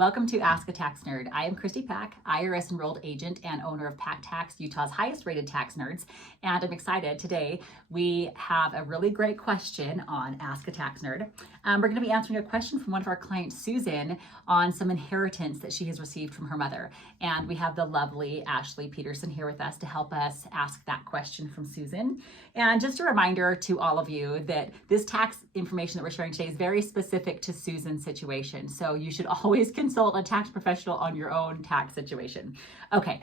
Welcome to Ask a Tax Nerd. I am Kristy Pack, IRS Enrolled Agent and owner of Pack Tax, Utah's highest rated tax nerds. And I'm excited today. We have a really great question on Ask a Tax Nerd. We're going to be answering a question from one of our clients, Susan, on some inheritance that she has received from her mother. And we have the lovely Ashley Peterson here with us to help us ask that question from Susan. And just a reminder to all of you that this tax information that we're sharing today is very specific to Susan's situation. So you should always consult a tax professional on your own tax situation. Okay,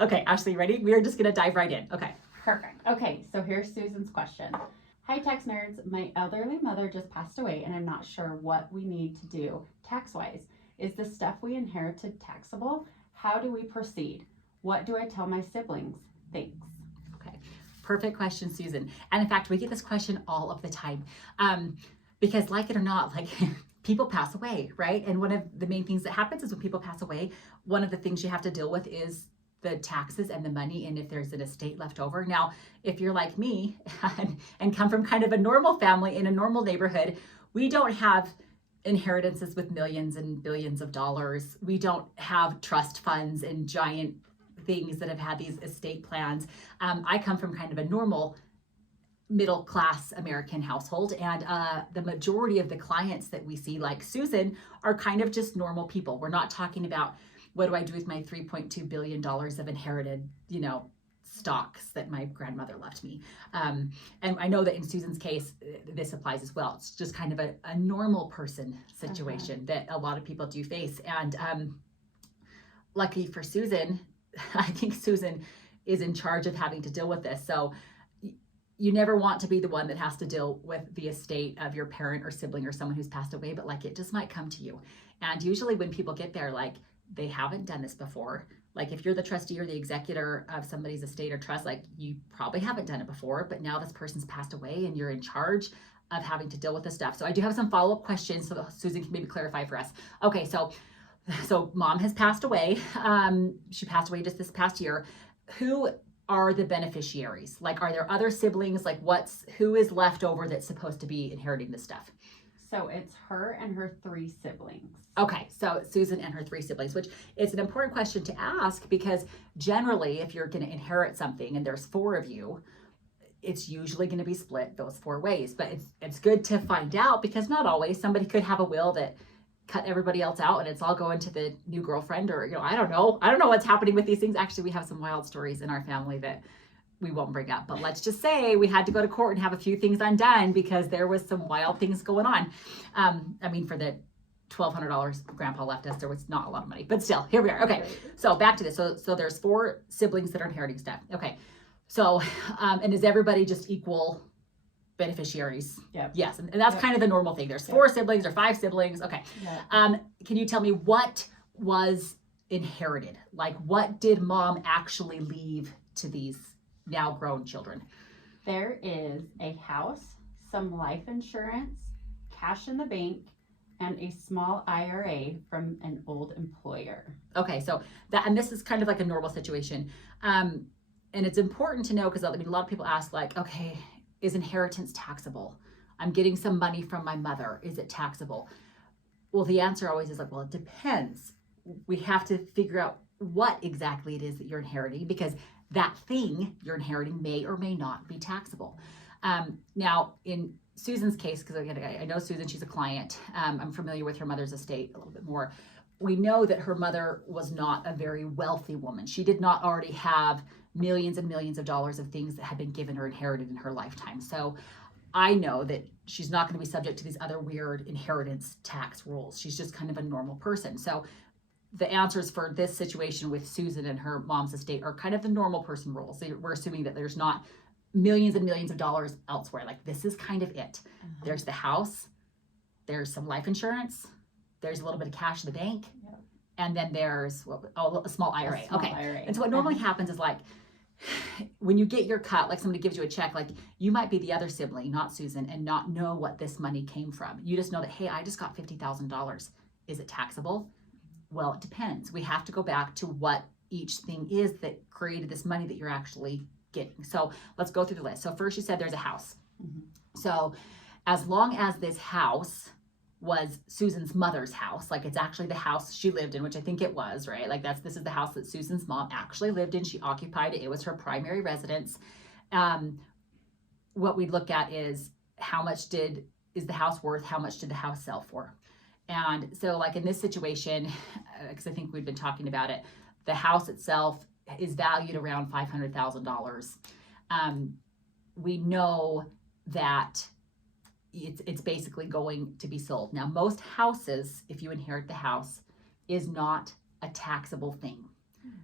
Ashley, you ready? We're just gonna dive right in. Okay. Perfect. Okay, so here's Susan's question. Hi, tax nerds. My elderly mother just passed away and I'm not sure what we need to do tax-wise. Is the stuff we inherited taxable? How do we proceed? What do I tell my siblings? Thanks. Okay, perfect question, Susan. And in fact, we get this question all of the time because like it or not, like people pass away, right? And one of the main things that happens is when people pass away, one of the things you have to deal with is the taxes and the money, and if there's an estate left over. Now, if you're like me and come from kind of a normal family in a normal neighborhood, we don't have inheritances with millions and billions of dollars. We don't have trust funds and giant things that have had these estate plans. I come from kind of a normal middle class American household, and the majority of the clients that we see, like Susan, are kind of just normal people. We're not talking about what do I do with my $3.2 billion of inherited, stocks that my grandmother left me. And I know that in Susan's case, this applies as well. It's just kind of a normal person situation that a lot of people do face. And lucky for Susan, I think Susan is in charge of having to deal with this. So you never want to be the one that has to deal with the estate of your parent or sibling or someone who's passed away, but like it just might come to you. And usually when people get there, like they haven't done this before. Like if you're the trustee or the executor of somebody's estate or trust, like you probably haven't done it before, but now this person's passed away and you're in charge of having to deal with this stuff. So I do have some follow-up questions so that Susan can maybe clarify for us. Okay, so mom has passed away. She passed away just this past year. Who are the beneficiaries? Like, are there other siblings? Like who is left over that's supposed to be inheriting this stuff? So it's her and her 3 siblings. Okay, so Susan and her 3 siblings, which is an important question to ask because generally if you're going to inherit something and there's 4 of you, it's usually going to be split those 4 ways. But it's good to find out because not always. Somebody could have a will that cut everybody else out and it's all going to the new girlfriend, or I don't know what's happening with these things. Actually, we have some wild stories in our family that we won't bring up, but let's just say we had to go to court and have a few things undone because there was some wild things going on. For the $1,200 grandpa left us, there was not a lot of money, but still, here we are. Okay, so back to this. So there's 4 siblings that are inheriting stuff. Okay, so and is everybody just equal beneficiaries? Yep. Yes, and that's kind of the normal thing. There's 4 siblings or 5 siblings. Okay, can you tell me what was inherited? Like what did mom actually leave to these now grown children? There is a house, some life insurance, cash in the bank, and a small IRA from an old employer. Okay, so this is kind of like a normal situation. And it's important to know because a lot of people ask like, okay, is inheritance taxable? I'm getting some money from my mother. Is it taxable? Well, the answer always is like, well, it depends. We have to figure out what exactly it is that you're inheriting because that thing you're inheriting may or may not be taxable. Now, in Susan's case, because I know Susan, she's a client. I'm familiar with her mother's estate a little bit more. We know that her mother was not a very wealthy woman. She did not already have millions and millions of dollars of things that had been given or inherited in her lifetime. So I know that she's not going to be subject to these other weird inheritance tax rules. She's just kind of a normal person. So the answers for this situation with Susan and her mom's estate are kind of the normal person rules. So we're assuming that there's not millions and millions of dollars elsewhere. Like this is kind of it. There's the house, there's some life insurance, there's a little bit of cash in the bank, and then there's a small IRA. IRA. And so what normally happens is like when you get your cut, like somebody gives you a check, like you might be the other sibling, not Susan, and not know what this money came from. You just know that, hey, I just got $50,000. Is it taxable? Well, it depends. We have to go back to what each thing is that created this money that you're actually getting. So let's go through the list. So first you said there's a house. So as long as this house was Susan's mother's house. Like, it's actually the house she lived in, which I think it was, right? Like, this is the house that Susan's mom actually lived in. She occupied it. It was her primary residence. What we look at is how much is the house worth? How much did the house sell for? And so, like, in this situation, because I think we've been talking about it, the house itself is valued around $500,000. We know that it's basically going to be sold. Now, most houses, if you inherit the house, is not a taxable thing.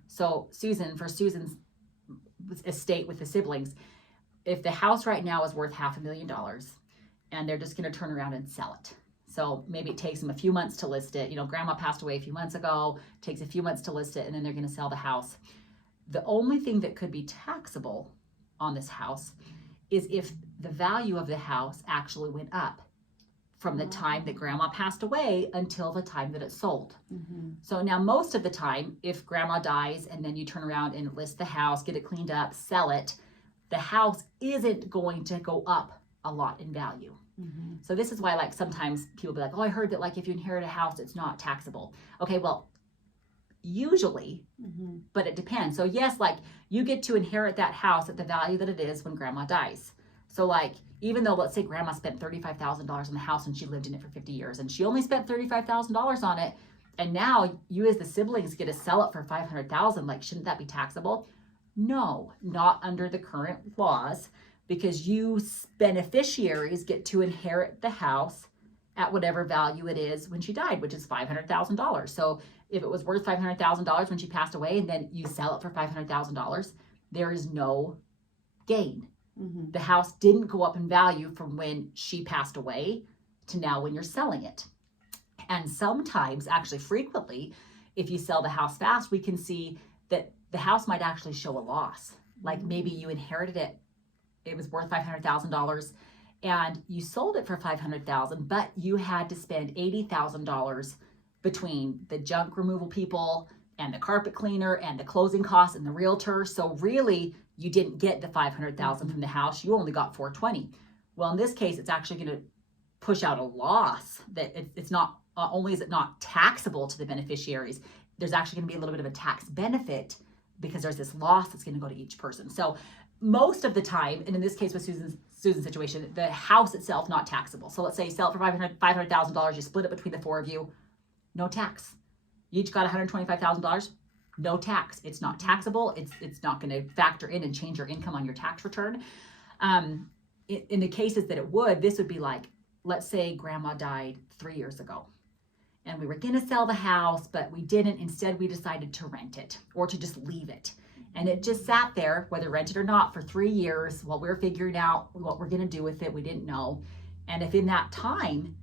So for Susan's estate with the siblings, if the house right now is worth $500,000 and they're just going to turn around and sell it. So maybe it takes them a few months to list it. Grandma passed away a few months ago, takes a few months to list it, and then they're going to sell the house. The only thing that could be taxable on this house is if the value of the house actually went up from the time that grandma passed away until the time that it sold. So now, most of the time, if grandma dies and then you turn around and list the house, get it cleaned up, sell it, the house isn't going to go up a lot in value. So this is why, like, sometimes people be like, oh, I heard that, like, if you inherit a house, it's not taxable. Okay, well, usually, but it depends. So yes, like, you get to inherit that house at the value that it is when grandma dies. So, like, even though, let's say grandma spent $35,000 on the house and she lived in it for 50 years and she only spent $35,000 on it, and now you as the siblings get to sell it for $500,000, like, shouldn't that be taxable? No, not under the current laws, because you beneficiaries get to inherit the house at whatever value it is when she died, which is $500,000. So if it was worth $500,000 when she passed away and then you sell it for $500,000, there is no gain. The house didn't go up in value from when she passed away to now when you're selling it. And sometimes, actually frequently, if you sell the house fast, we can see that the house might actually show a loss. Like, maybe you inherited it, it was worth $500,000 and you sold it for $500,000, but you had to spend $80,000 between the junk removal people and the carpet cleaner and the closing costs and the realtor. So really, you didn't get the $500,000 from the house. You only got $420,000. Well, in this case, it's actually going to push out a loss that it's not only is it not taxable to the beneficiaries, there's actually going to be a little bit of a tax benefit because there's this loss that's going to go to each person. So most of the time, and in this case with Susan's situation, the house itself not taxable. So let's say you sell it for $500,000, you split it between the four of you, no tax. You each got $125,000, no tax. It's not taxable. It's not going to factor in and change your income on your tax return. In the cases that it would, this would be like, let's say grandma died 3 years ago and we were going to sell the house, but we didn't. Instead, we decided to rent it or to just leave it. And it just sat there, whether rented or not, for 3 years while we were figuring out what we're going to do with it. We didn't know. And if in that time,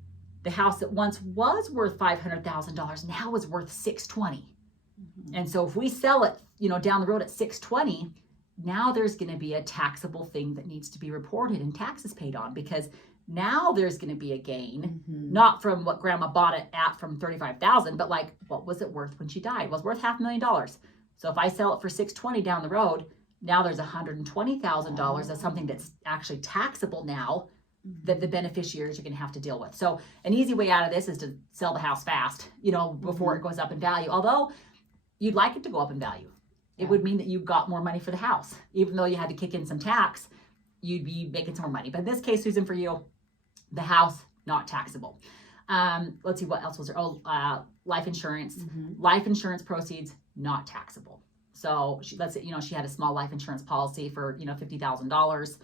the house that once was worth $500,000 now is worth $620,000. And so if we sell it, down the road at $620,000, now there's going to be a taxable thing that needs to be reported and taxes paid on, because now there's going to be a gain, not from what grandma bought it at from $35,000, but like, what was it worth when she died? It was worth $500,000. So if I sell it for $620,000 down the road, now there's $120,000 of something that's actually taxable now that the beneficiaries are going to have to deal with. So an easy way out of this is to sell the house fast, before it goes up in value. Although you'd like it to go up in value. It would mean that you got more money for the house. Even though you had to kick in some tax, you'd be making some more money. But in this case, Susan, for you, the house, not taxable. Let's see, what else was there? Life insurance. Life insurance proceeds, not taxable. So let's say, she had a small life insurance policy for, $50,000,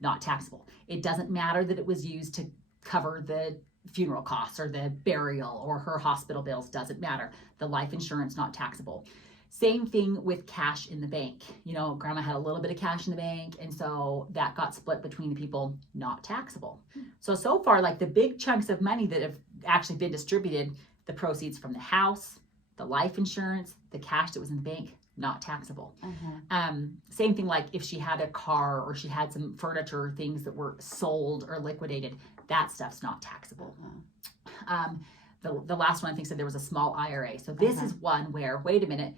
not taxable. It doesn't matter that it was used to cover the funeral costs or the burial or her hospital bills, doesn't matter. The life insurance, not taxable. Same thing with cash in the bank. Grandma had a little bit of cash in the bank, and so that got split between the people, not taxable. So far, like, the big chunks of money that have actually been distributed, the proceeds from the house, the life insurance, the cash that was in the bank, not taxable. Same thing, like if she had a car or she had some furniture, things that were sold or liquidated, that stuff's not taxable. The last one I think said there was a small IRA. So this is one where, wait a minute,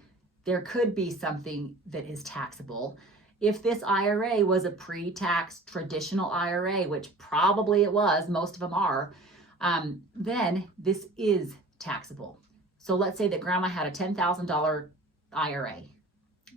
there could be something that is taxable. If this IRA was a pre-tax traditional IRA, which probably it was, most of them are, then this is taxable. So let's say that grandma had a $10,000 IRA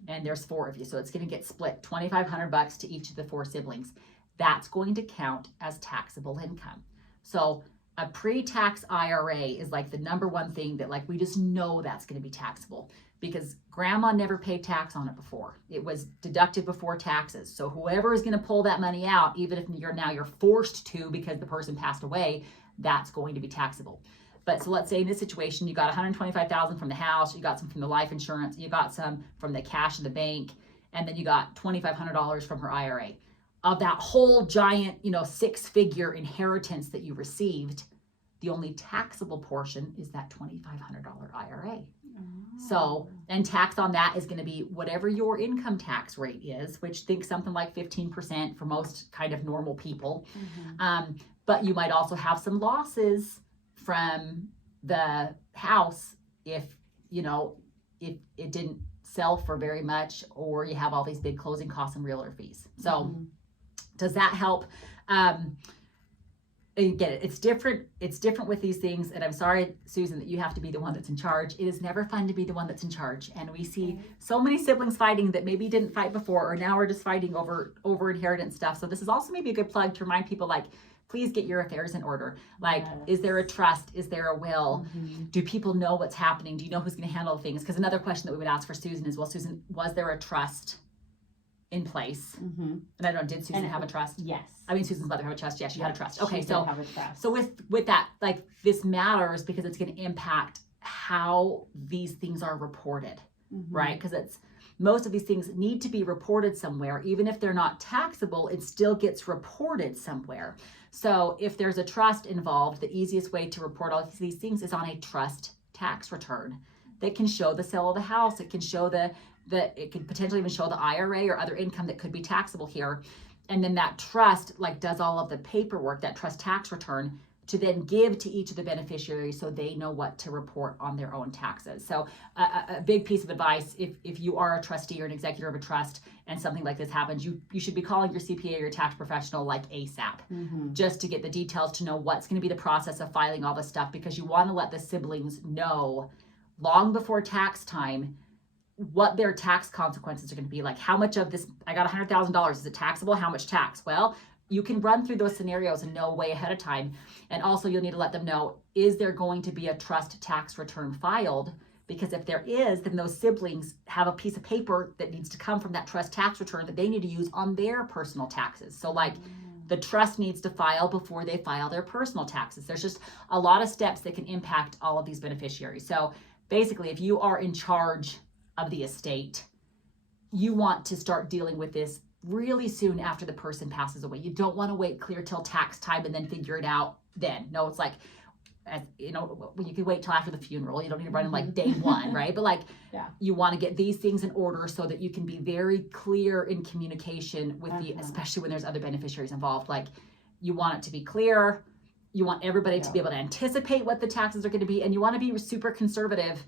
and there's 4 of you. So it's going to get split $2,500 to each of the 4 siblings. That's going to count as taxable income. So a pre-tax IRA is like the number one thing that like we just know that's going to be taxable because grandma never paid tax on it before. It was deducted before taxes. So whoever is going to pull that money out, even if you're forced to because the person passed away, that's going to be taxable. But so let's say in this situation, you got $125,000 from the house, you got some from the life insurance, you got some from the cash in the bank, and then you got $2,500 from her IRA. Of that whole giant, 6-figure inheritance that you received, the only taxable portion is that $2,500 IRA. So, and tax on that is going to be whatever your income tax rate is, which think something like 15% for most kind of normal people. But you might also have some losses from the house if it didn't sell for very much, or you have all these big closing costs and realtor fees. So does that help? Again, it's different with these things, and I'm sorry, Susan, that you have to be the one that's in charge. It is never fun to be the one that's in charge, and we see so many siblings fighting that maybe didn't fight before, or now are just fighting over inheritance stuff. So this is also maybe a good plug to remind people, like, please get your affairs in order. Like, is there a trust? Is there a will? Do people know what's happening? Do you know who's going to handle things? Because another question that we would ask for Susan is, well, Susan, was there a trust in place? And I don't know, did Susan have a trust? Yes. I mean, Susan's mother had a trust. Yes, she had a trust. Okay, she so did have a trust. So with that, like, this matters because it's going to impact how these things are reported, right? Because most of these things need to be reported somewhere. Even if they're not taxable, it still gets reported somewhere. So if there's a trust involved, the easiest way to report all of these things is on a trust tax return that can show the sale of the house. It can show it could potentially even show the IRA or other income that could be taxable here. And then that trust does all of the paperwork, that trust tax return, to then give to each of the beneficiaries so they know what to report on their own taxes. So a big piece of advice, if you are a trustee or an executor of a trust and something like this happens, you should be calling your CPA or your tax professional like ASAP, just to get the details, to know what's going to be the process of filing all this stuff, because you want to let the siblings know long before tax time what their tax consequences are going to be. Like, how much of this, I got $100,000, is it taxable? How much tax? Well, you can run through those scenarios and know way ahead of time. And also you'll need to let them know, is there going to be a trust tax return filed? Because if there is, then those siblings have a piece of paper that needs to come from that trust tax return that they need to use on their personal taxes. So like, the trust needs to file before they file their personal taxes. There's just a lot of steps that can impact all of these beneficiaries. So basically, if you are in charge of the estate, you want to start dealing with this really soon after the person passes away. You don't want to wait clear till tax time and then figure it out then. No, it's like, you can wait till after the funeral. You don't need to run in like day one, right? But you want to get these things in order so that you can be very clear in communication with especially when there's other beneficiaries involved. Like, you want it to be clear. You want everybody to be able to anticipate what the taxes are going to be, and you want to be super conservative.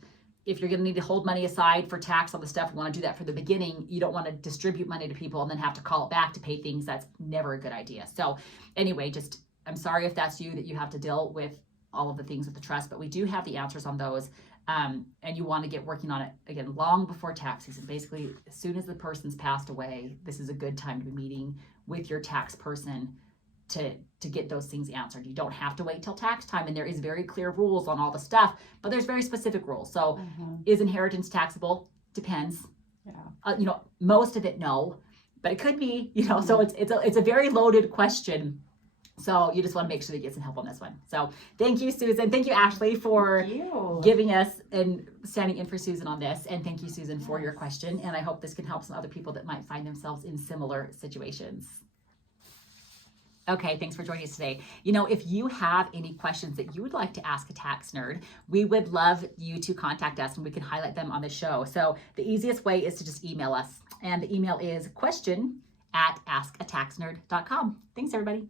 If you're going to need to hold money aside for tax on the stuff, you want to do that for the beginning. You don't want to distribute money to people and then have to call it back to pay things. That's never a good idea. So anyway, I'm sorry if that's you, that you have to deal with all of the things with the trust, but we do have the answers on those. And you want to get working on it, again, long before tax season. Basically, as soon as the person's passed away, this is a good time to be meeting with your tax person to get those things answered. You don't have to wait till tax time, and there is very clear rules on all the stuff, but there's very specific rules. So is inheritance taxable? Depends. Most of it, no, but it could be, so it's a very loaded question. So you just want to make sure that you get some help on this one. So thank you, Susan. Thank you, Ashley, for giving us and standing in for Susan on this. And thank you, Susan, for your question. And I hope this can help some other people that might find themselves in similar situations. Okay, thanks for joining us today. If you have any questions that you would like to ask a tax nerd, we would love you to contact us and we can highlight them on the show. So the easiest way is to just email us. And the email is question@askataxnerd.com. Thanks, everybody.